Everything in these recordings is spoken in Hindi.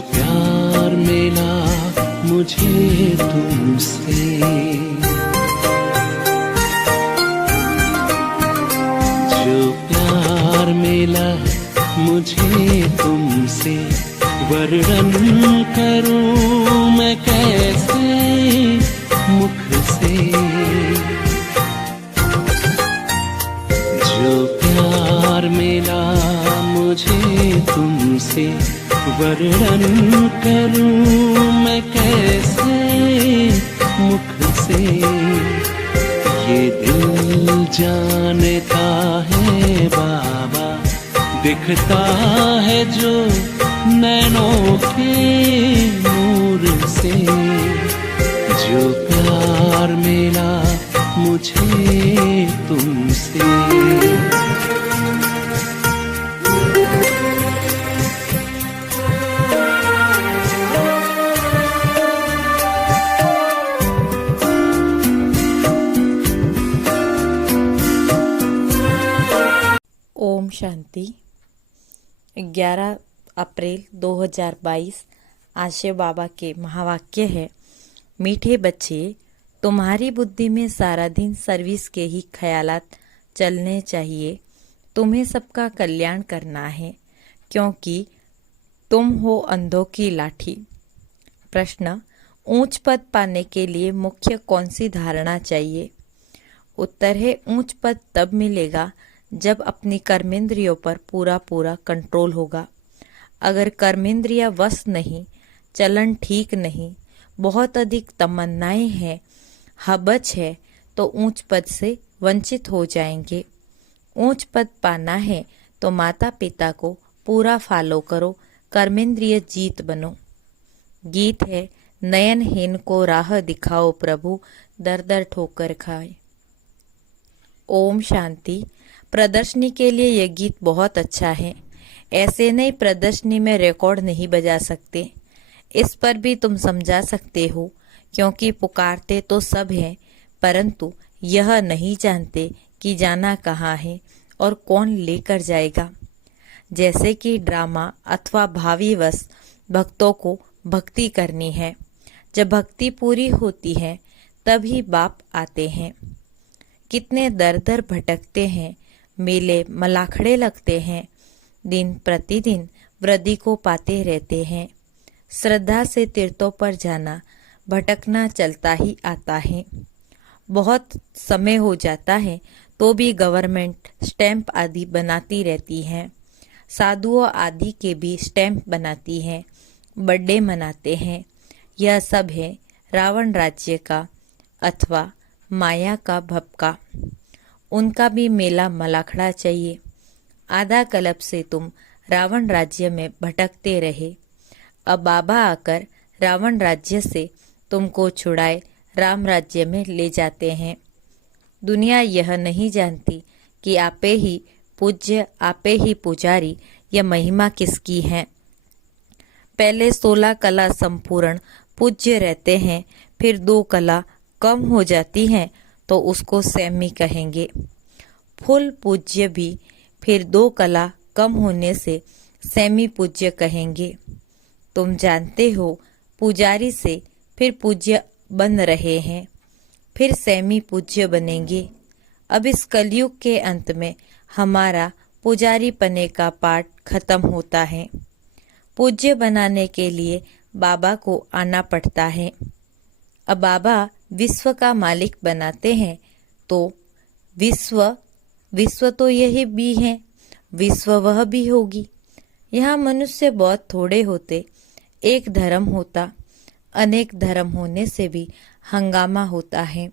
प्यार मिला मुझे तुमसे, जो प्यार मिला मुझे तुमसे, वर्णन करूं मैं कैसे मुख से। जो प्यार मिला मुझे तुमसे, वर्णन करूं मैं कैसे मुख से। ये दिल जानता है बाबा, दिखता है जो नैनों के नूर से। जो प्यार मिला मुझे तुमसे। ओम शांति। 11 अप्रैल 2022 आशे बाबा के महावाक्य है, मीठे बच्चे, तुम्हारी बुद्धि में सारा दिन सर्विस के ही ख्यालात चलने चाहिए। तुम्हें सबका कल्याण करना है, क्योंकि तुम हो अंधों की लाठी। प्रश्न, ऊंच पद पाने के लिए मुख्य कौन सी धारणा चाहिए? उत्तर है, ऊंच पद तब मिलेगा जब अपनी कर्मेंद्रियों पर पूरा पूरा कंट्रोल होगा। अगर कर्मेंद्रिया वश नहीं, चलन ठीक नहीं, बहुत अधिक तमन्नाएं हैं, हबच है, तो ऊंच पद से वंचित हो जाएंगे। ऊंच पद पाना है तो माता पिता को पूरा फॉलो करो, कर्मेंद्रिय जीत बनो। गीत है, नयनहीन को राह दिखाओ प्रभु, दर दर ठोकर खाए। ओम शांति। प्रदर्शनी के लिए यह गीत बहुत अच्छा है। ऐसे नहीं प्रदर्शनी में रिकॉर्ड नहीं बजा सकते, इस पर भी तुम समझा सकते हो, क्योंकि पुकारते तो सब हैं, परंतु यह नहीं जानते कि जाना कहाँ है और कौन लेकर जाएगा। जैसे कि ड्रामा अथवा भावी वश भक्तों को भक्ति करनी है। जब भक्ति पूरी होती है तभी बाप आते हैं। कितने दर दर भटकते हैं, मेले मलाखड़े लगते हैं, दिन प्रतिदिन वृद्धि को पाते रहते हैं। श्रद्धा से तीर्थों पर जाना, भटकना चलता ही आता है। बहुत समय हो जाता है तो भी गवर्नमेंट स्टैंप आदि बनाती रहती है। साधुओं आदि के भी स्टैंप बनाती है, बर्थडे मनाते हैं। यह सब है रावण राज्य का अथवा माया का भपका। उनका भी मेला मलाखड़ा चाहिए। आधा कल्प से तुम रावण राज्य में भटकते रहे, अब बाबा आकर रावण राज्य से तुमको छुड़ाए राम राज्य में ले जाते हैं। दुनिया यह नहीं जानती कि आपे ही पूज्य, आपे ही पुजारी, यह महिमा किसकी है। पहले 16 कला संपूर्ण पूज्य रहते हैं, फिर 2 कला कम हो जाती हैं तो उसको सैमी कहेंगे। फुल पूज्य भी फिर 2 कला कम होने से सैमी पूज्य कहेंगे। तुम जानते हो, पुजारी से फिर पूज्य बन रहे हैं, फिर सैमी पूज्य बनेंगे। अब इस कलयुग के अंत में हमारा पुजारी पने का पाठ खत्म होता है। पूज्य बनाने के लिए बाबा को आना पड़ता है। अब बाबा विश्व का मालिक बनाते हैं तो विश्व तो यही भी है, विश्व वह भी होगी। यहाँ मनुष्य बहुत थोड़े होते, एक धर्म होता, अनेक धर्म होने से भी हंगामा होता है।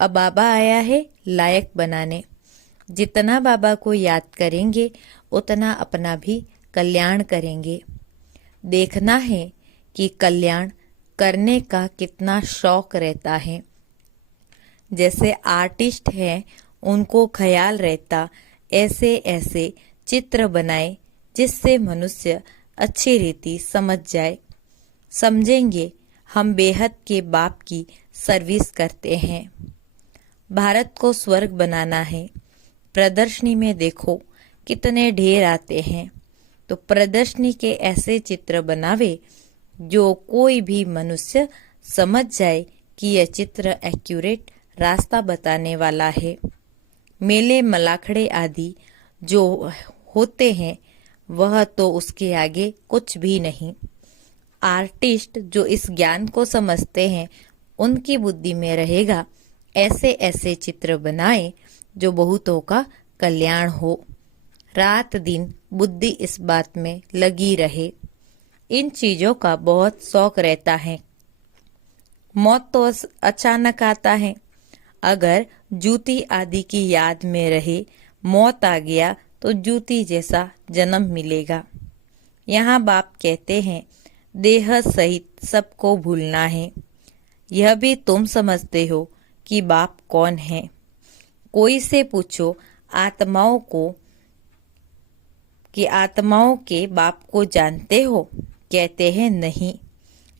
अब बाबा आया है लायक बनाने। जितना बाबा को याद करेंगे उतना अपना भी कल्याण करेंगे। देखना है कि कल्याण करने का कितना शौक रहता है। जैसे आर्टिस्ट हैं, उनको ख्याल रहता ऐसे ऐसे चित्र बनाए जिससे मनुष्य अच्छी रीति समझ जाए। समझेंगे हम बेहद के बाप की सर्विस करते हैं। भारत को स्वर्ग बनाना है। प्रदर्शनी में देखो कितने ढेर आते हैं। तो प्रदर्शनी के ऐसे चित्र बनावे जो कोई भी मनुष्य समझ जाए कि यह चित्र एक्यूरेट रास्ता बताने वाला है। मेले मलाखड़े आदि जो होते हैं वह तो उसके आगे कुछ भी नहीं। आर्टिस्ट जो इस ज्ञान को समझते हैं उनकी बुद्धि में रहेगा ऐसे ऐसे चित्र बनाए जो बहुतों का कल्याण हो। रात दिन बुद्धि इस बात में लगी रहे। इन चीजों का बहुत शौक रहता है। मौत तो अचानक आता है। अगर जूती आदि की याद में रहे मौत आ गया तो जूती जैसा जन्म मिलेगा। यहाँ बाप कहते हैं देह सहित सबको भूलना है। यह भी तुम समझते हो कि बाप कौन है। कोई से पूछो आत्माओं को कि आत्माओं के बाप को जानते हो? कहते हैं नहीं।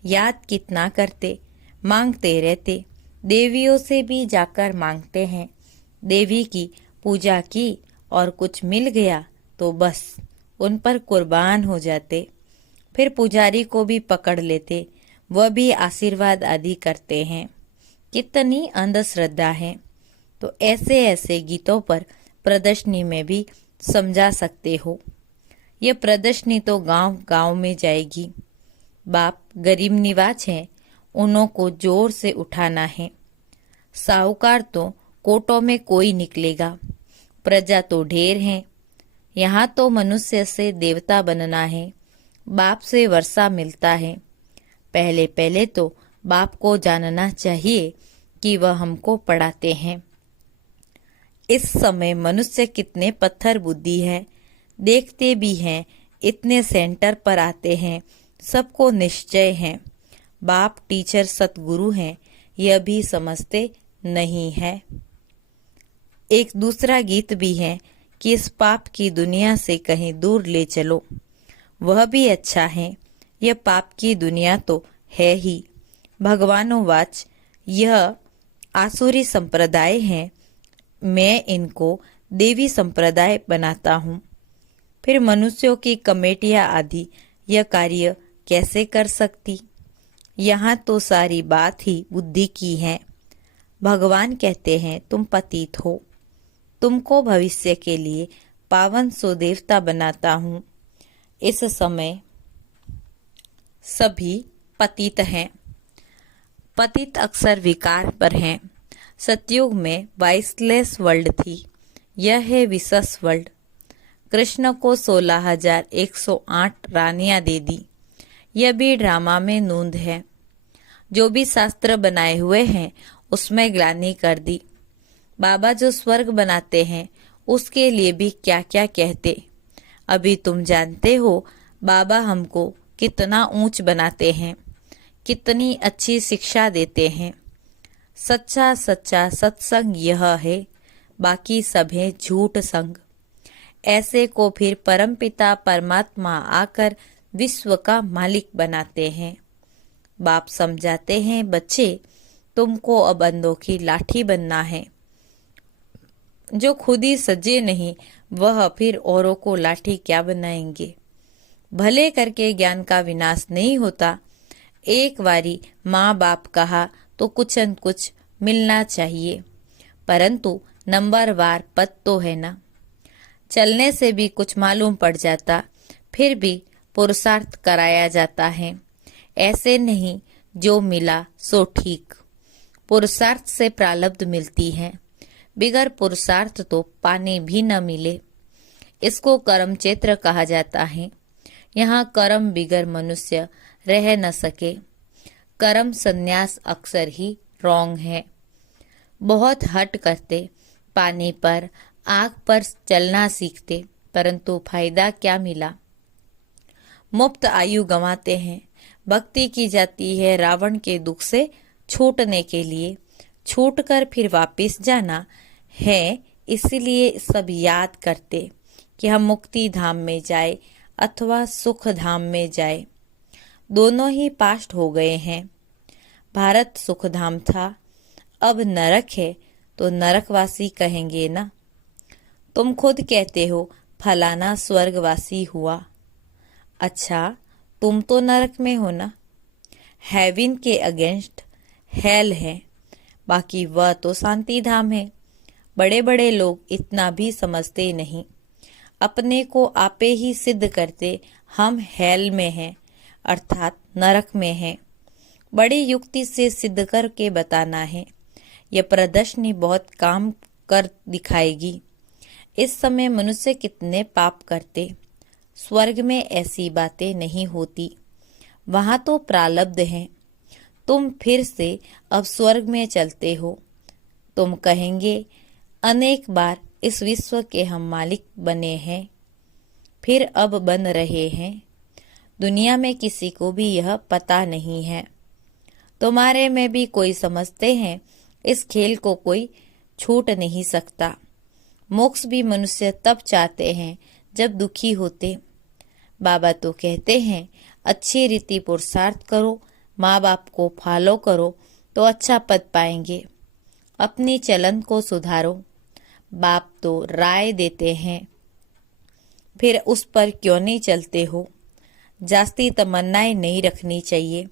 याद कितना करते, मांगते रहते। देवियों से भी जाकर मांगते हैं। देवी की पूजा की और कुछ मिल गया तो बस उन पर कुर्बान हो जाते। फिर पुजारी को भी पकड़ लेते, वह भी आशीर्वाद आदि करते हैं। कितनी अंधश्रद्धा है। तो ऐसे ऐसे गीतों पर प्रदर्शनी में भी समझा सकते हो। यह प्रदर्शनी तो गांव गांव में जाएगी। बाप गरीब निवाज हैं, उन्हों को जोर से उठाना है। साहूकार तो कोटों में कोई निकलेगा। प्रजा तो ढेर है। यहाँ तो मनुष्य से देवता बनना है। बाप से वर्षा मिलता है। पहले पहले तो बाप को जानना चाहिए कि वह हमको पढ़ाते हैं। इस समय मनुष्य कितने पत्थर बुद्धि है। देखते भी हैं, इतने सेंटर पर आते हैं, सबको निश्चय है बाप टीचर सतगुरु हैं, यह भी समझते नहीं है। एक दूसरा गीत भी है कि इस पाप की दुनिया से कहीं दूर ले चलो, वह भी अच्छा है। यह पाप की दुनिया तो है ही। भगवानोवाच यह आसुरी संप्रदाय हैं, मैं इनको देवी संप्रदाय बनाता हूँ। फिर मनुष्यों की कमेटियां आदि यह कार्य कैसे कर सकती? यहाँ तो सारी बात ही बुद्धि की है। भगवान कहते हैं तुम पतित हो, तुमको भविष्य के लिए पावन सुदेवता बनाता हूँ। इस समय सभी पतित हैं। पतित अक्सर विकार पर हैं। सतयुग में वाइसलेस वर्ल्ड थी, यह है विशेष वर्ल्ड। कृष्ण को 16,108 रानियां दे दी, यह भी ड्रामा में नूंद है। जो भी शास्त्र बनाए हुए हैं उसमें ग्लानि कर दी। बाबा जो स्वर्ग बनाते हैं उसके लिए भी क्या क्या कहते। अभी तुम जानते हो बाबा हमको कितना ऊंच बनाते हैं, कितनी अच्छी शिक्षा देते हैं। सच्चा सच्चा सत्संग यह है, बाकी सब है झूठ संग। ऐसे को फिर परमपिता परमात्मा आकर विश्व का मालिक बनाते हैं। बाप समझाते हैं बच्चे तुमको अब अंधों की लाठी बनना है। जो खुद ही सजे नहीं वह फिर औरों को लाठी क्या बनाएंगे। भले करके ज्ञान का विनाश नहीं होता। एक बारी माँ बाप कहा तो कुछ न कुछ मिलना चाहिए, परंतु नंबरवार पद तो है ना। चलने से भी कुछ मालूम पड़ जाता, फिर भी पुरुषार्थ कराया जाता है। ऐसे नहीं जो मिला सो ठीक। पुरुषार्थ से प्रारब्ध मिलती है, बिगर पुरुषार्थ तो पानी भी न मिले। इसको कर्म क्षेत्र कहा जाता है। यहाँ कर्म बिगर मनुष्य रह न सके। कर्म संन्यास अक्सर ही रॉन्ग है। बहुत हट करते, पानी पर आग पर चलना सीखते, परंतु फायदा क्या मिला। मुफ्त आयु गंवाते हैं। भक्ति की जाती है रावण के दुख से छूटने के लिए। छूटकर फिर वापस जाना है, इसलिए सब याद करते कि हम मुक्ति धाम में जाए अथवा सुख धाम में जाए। दोनों ही पास्ट हो गए हैं। भारत सुख धाम था, अब नरक है तो नरकवासी कहेंगे ना। तुम खुद कहते हो फलाना स्वर्गवासी हुआ, अच्छा, तुम तो नरक में हो ना। हेवन के अगेंस्ट हेल है, बाकी वह तो शांति धाम है। बड़े बड़े लोग इतना भी समझते नहीं, अपने को आपे ही सिद्ध करते हम हेल में हैं, अर्थात नरक में हैं। बड़ी युक्ति से सिद्ध करके बताना है। यह प्रदर्शनी बहुत काम कर दिखाएगी। इस समय मनुष्य कितने पाप करते। स्वर्ग में ऐसी बातें नहीं होती, वहां तो प्रारब्ध है। तुम फिर से अब स्वर्ग में चलते हो। तुम कहेंगे अनेक बार इस विश्व के हम मालिक बने हैं, फिर अब बन रहे हैं। दुनिया में किसी को भी यह पता नहीं है। तुम्हारे में भी कोई समझते हैं इस खेल को कोई छूट नहीं सकता। मोक्ष भी मनुष्य तब चाहते हैं जब दुखी होते। बाबा तो कहते हैं अच्छी रीति पुरुषार्थ करो, माँ बाप को फॉलो करो तो अच्छा पद पाएंगे। अपनी चलन को सुधारो। बाप तो राय देते हैं, फिर उस पर क्यों नहीं चलते हो। जास्ती तमन्नाएं नहीं रखनी चाहिए।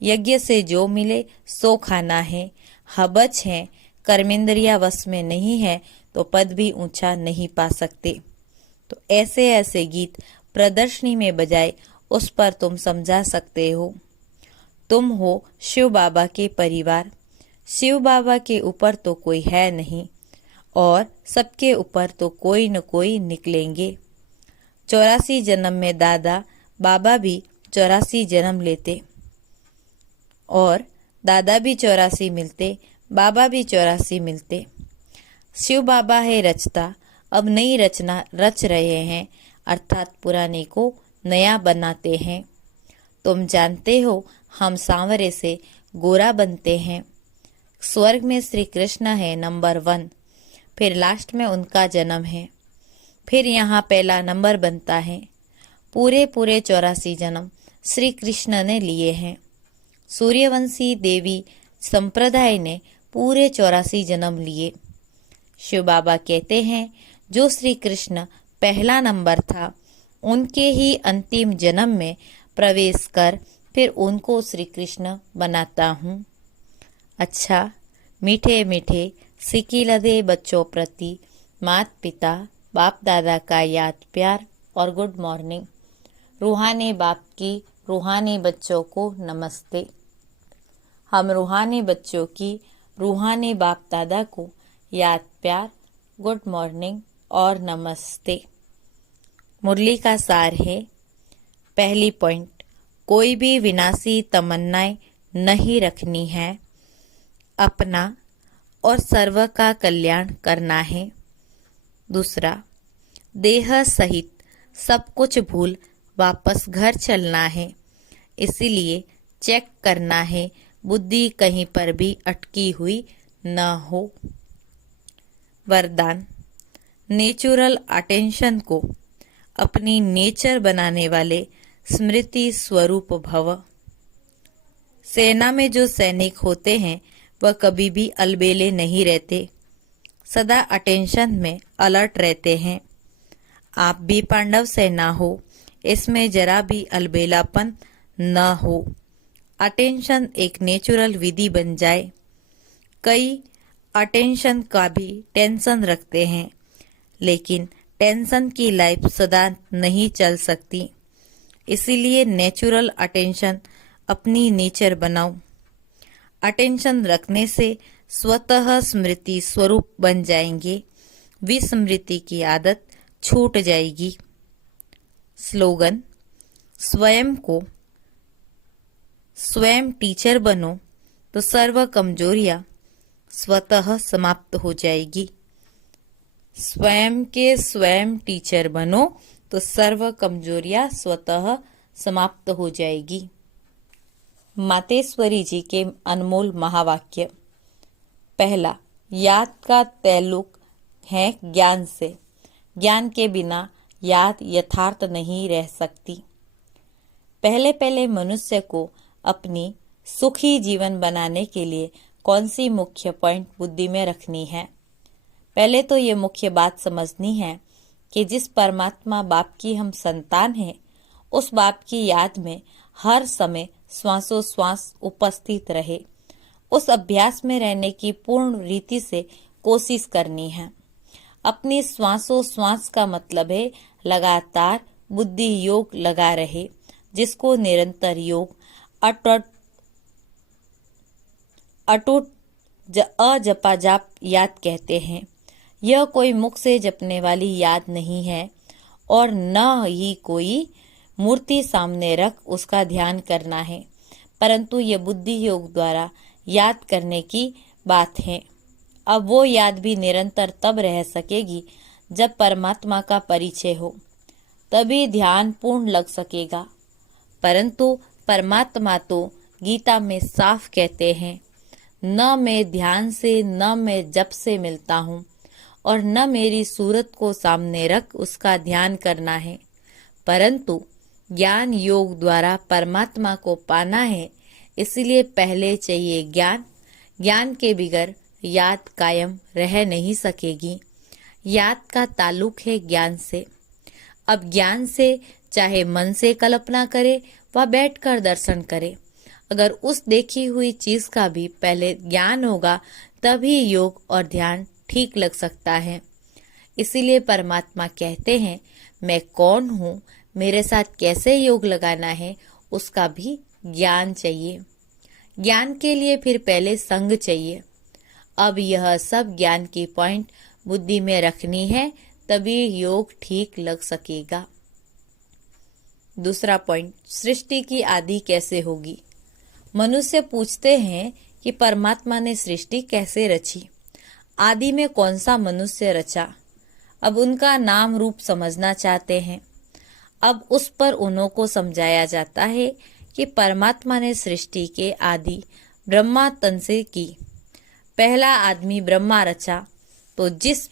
यज्ञ से जो मिले सो खाना है। हबच है, कर्मेंद्रिया वश में नहीं है तो पद भी ऊंचा नहीं पा सकते। तो ऐसे ऐसे गीत प्रदर्शनी में बजाए उस पर तुम समझा सकते हो। तुम हो शिव बाबा के परिवार। शिव बाबा के ऊपर तो कोई है नहीं और सबके ऊपर तो कोई न कोई निकलेंगे। 84 जन्म में दादा बाबा भी 84 जन्म लेते और दादा भी 84 मिलते, बाबा भी 84 मिलते। शिव बाबा है रचता, अब नई रचना रच रहे हैं, अर्थात पुराने को नया बनाते हैं। तुम जानते हो हम सांवरे से गोरा बनते हैं। स्वर्ग में श्री कृष्ण है नंबर 1, फिर लास्ट में उनका जन्म है, फिर यहाँ पहला नंबर बनता है। पूरे 84 जन्म श्री कृष्ण ने लिए हैं। सूर्यवंशी देवी संप्रदाय ने पूरे 84 जन्म लिए। शिव बाबा कहते हैं जो श्री कृष्ण पहला नंबर था, उनके ही अंतिम जन्म में प्रवेश कर फिर उनको श्री कृष्ण बनाता हूँ। अच्छा, मीठे मीठे सिकिलदे बच्चों प्रति माता पिता बाप दादा का याद प्यार और गुड मॉर्निंग। रूहानी बाप की रूहानी बच्चों को नमस्ते। हम रूहानी बच्चों की रूहानी बाप दादा को याद प्यार, गुड मॉर्निंग और नमस्ते। मुरली का सार है। पहली पॉइंट, कोई भी विनाशी तमन्नाएं नहीं रखनी है। अपना और सर्व का कल्याण करना है। दूसरा, देह सहित सब कुछ भूल वापस घर चलना है। इसीलिए चेक करना है बुद्धि कहीं पर भी अटकी हुई न हो। वरदान, नेचुरल अटेंशन को अपनी नेचर बनाने वाले स्मृति स्वरूप भव। सेना में जो सैनिक होते हैं वह कभी भी अलबेले नहीं रहते, सदा अटेंशन में अलर्ट रहते हैं। आप भी पांडव सेना हो, इसमें जरा भी अलबेलापन न हो। अटेंशन एक नेचुरल विधि बन जाए। कई अटेंशन का भी टेंशन रखते हैं, लेकिन टेंशन की लाइफ सदा नहीं चल सकती। इसीलिए नेचुरल अटेंशन अपनी नेचर बनाओ। अटेंशन रखने से स्वतः स्मृति स्वरूप बन जाएंगे। विस्मृति की आदत छूट जाएगी। स्लोगन, स्वयं टीचर बनो तो सर्व कमजोरियां स्वतः समाप्त हो जाएगी। स्वयं टीचर बनो तो सर्व कमजोरियां स्वतः समाप्त हो जाएगी। मातेश्वरी जी के अनमोल महावाक्य। पहला, याद का ताल्लुक है ज्ञान से। ज्ञान के बिना याद यथार्थ नहीं रह सकती। पहले पहले मनुष्य को अपनी सुखी जीवन बनाने के लिए कौन सी मुख्य पॉइंट बुद्धि में रखनी है? पहले तो ये मुख्य बात समझनी है कि जिस परमात्मा बाप की हम संतान हैं, उस बाप की याद में हर समय श्वासोश्वास उपस्थित रहे। उस अभ्यास में रहने की पूर्ण रीति से कोशिश करनी है। अपनी श्वासोश्वास का मतलब है लगातार बुद्धि योग लगा रहे, जिसको निरंतर योग अटूट अजपाजाप याद कहते हैं। यह कोई मुख से जपने वाली याद नहीं है और न ही कोई मूर्ति सामने रख उसका ध्यान करना है, परंतु यह बुद्धि योग द्वारा याद करने की बात है। अब वो याद भी निरंतर तब रह सकेगी जब परमात्मा का परिचय हो, तभी ध्यान पूर्ण लग सकेगा। परंतु परमात्मा तो गीता में साफ कहते हैं, न मैं ध्यान से न मैं जप से मिलता हूँ और न मेरी सूरत को सामने रख उसका ध्यान करना है, परंतु ज्ञान योग द्वारा परमात्मा को पाना है। इसलिए पहले चाहिए ज्ञान। ज्ञान के बिगर याद कायम रह नहीं सकेगी। याद का ताल्लुक है ज्ञान से। अब ज्ञान से चाहे मन से कल्पना करे व बैठकर दर्शन करे, अगर उस देखी हुई चीज का भी पहले ज्ञान होगा तभी योग और ध्यान ठीक लग सकता है। इसीलिए परमात्मा कहते हैं, मैं कौन हूँ, मेरे साथ कैसे योग लगाना है, उसका भी ज्ञान चाहिए। ज्ञान के लिए फिर पहले संग चाहिए। अब यह सब ज्ञान की पॉइंट बुद्धि में रखनी है, तभी योग ठीक लग सकेगा। दूसरा पॉइंट, सृष्टि की आदि कैसे होगी। मनुष्य पूछते हैं कि परमात्मा ने सृष्टि कैसे रची, आदि में कौन सा मनुष्य रचा। अब उनका नाम रूप समझना चाहते हैं। अब उस पर उन्हों को समझाया जाता है कि परमात्मा ने सृष्टि के आदि ब्रह्मा तन से की। पहला आदमी ब्रह्मा रचा, तो जिस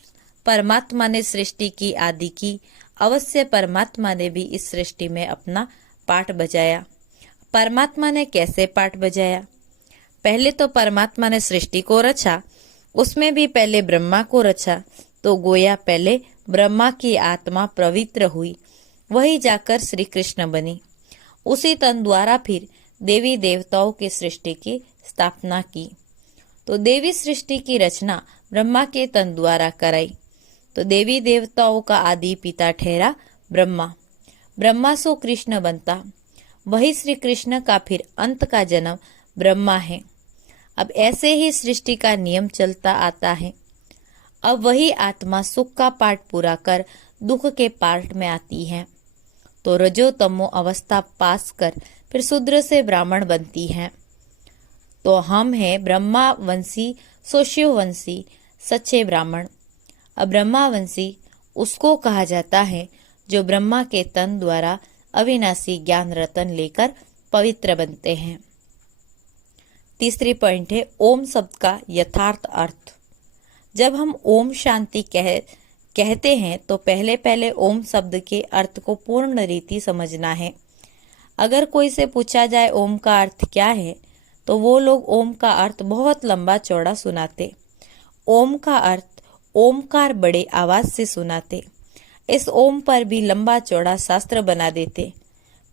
परमात्मा ने सृष्टि की आदि की, अवश्य परमात्मा ने भी इस सृष्टि में अपना पाठ बजाया। परमात्मा ने कैसे पाठ बजाया? पहले तो परमात्मा ने सृष्टि को रचा, उसमें भी पहले ब्रह्मा को रचा, तो गोया पहले ब्रह्मा की आत्मा पवित्र हुई, वही जाकर श्री कृष्ण बनी। उसी तन द्वारा फिर देवी देवताओं की सृष्टि की स्थापना की। तो देवी सृष्टि की रचना ब्रह्मा के तन द्वारा कराई, तो देवी देवताओं का आदि पिता ठहरा ब्रह्मा। ब्रह्मा सो कृष्ण बनता, वही श्री कृष्ण का फिर अंत का जन्म ब्रह्मा है। अब ऐसे ही सृष्टि का नियम चलता आता है। अब वही आत्मा सुख का पाठ पूरा कर दुख के पाठ में आती है, तो रजो तमो अवस्था पास कर फिर शूद्र से ब्राह्मण बनती है। तो हम हैं ब्रह्मावंशी सो शिववंशी सच्चे ब्राह्मण। अब ब्रह्मावंशी उसको कहा जाता है जो ब्रह्मा के तन द्वारा अविनाशी ज्ञान रतन लेकर पवित्र बनते हैं। तीसरी पॉइंट है ओम शब्द का यथार्थ अर्थ। जब हम ओम शांति कहते हैं तो पहले पहले ओम शब्द के अर्थ को पूर्ण रीति समझना है। अगर कोई से पूछा जाए ओम का अर्थ क्या है, तो वो लोग ओम का अर्थ बहुत लंबा चौड़ा सुनाते। ओम का अर्थ ओमकार बड़े आवाज से सुनाते। इस ओम पर भी लंबा चौड़ा शास्त्र बना देते,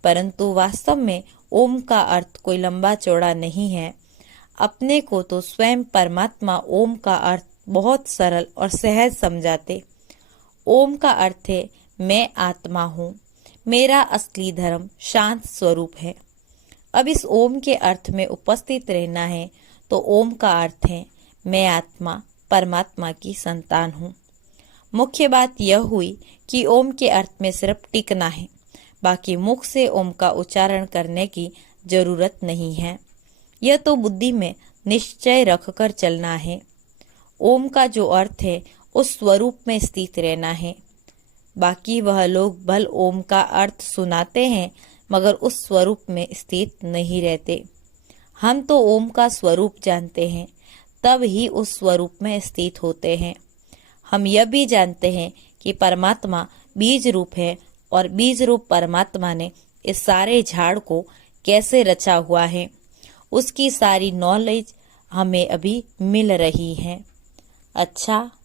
परंतु वास्तव में ओम का अर्थ कोई लंबा चौड़ा नहीं है। अपने को तो स्वयं परमात्मा ओम का अर्थ बहुत सरल और सहज समझाते। ओम का अर्थ है मैं आत्मा हूँ, मेरा असली धर्म शांत स्वरूप है। अब इस ओम के अर्थ में उपस्थित रहना है, तो ओम का अर्थ है मैं आत्मा परमात्मा की संतान हूँ। मुख्य बात यह हुई कि ओम के अर्थ में सिर्फ टिकना है, बाकी मुख से ओम का उच्चारण करने की जरूरत नहीं है। यह तो बुद्धि में निश्चय रखकर चलना है। ओम का जो अर्थ है उस स्वरूप में स्थित रहना है। बाकी वह लोग भल ओम का अर्थ सुनाते हैं, मगर उस स्वरूप में स्थित नहीं रहते। हम तो ओम का स्वरूप जानते हैं, तब ही उस स्वरूप में स्थित होते हैं। हम यह भी जानते हैं कि परमात्मा बीज रूप है और बीज रूप परमात्मा ने इस सारे झाड़ को कैसे रचा हुआ है, उसकी सारी नॉलेज हमें अभी मिल रही है। अच्छा।